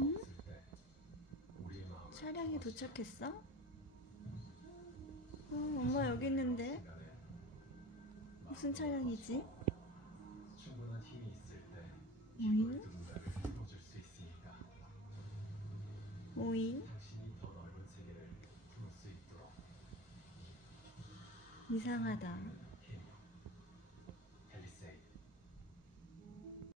응? 차량이 도착했어? 엄마 여기 있는데? 무슨 차량이지? 오잉? 오잉? 이상하다.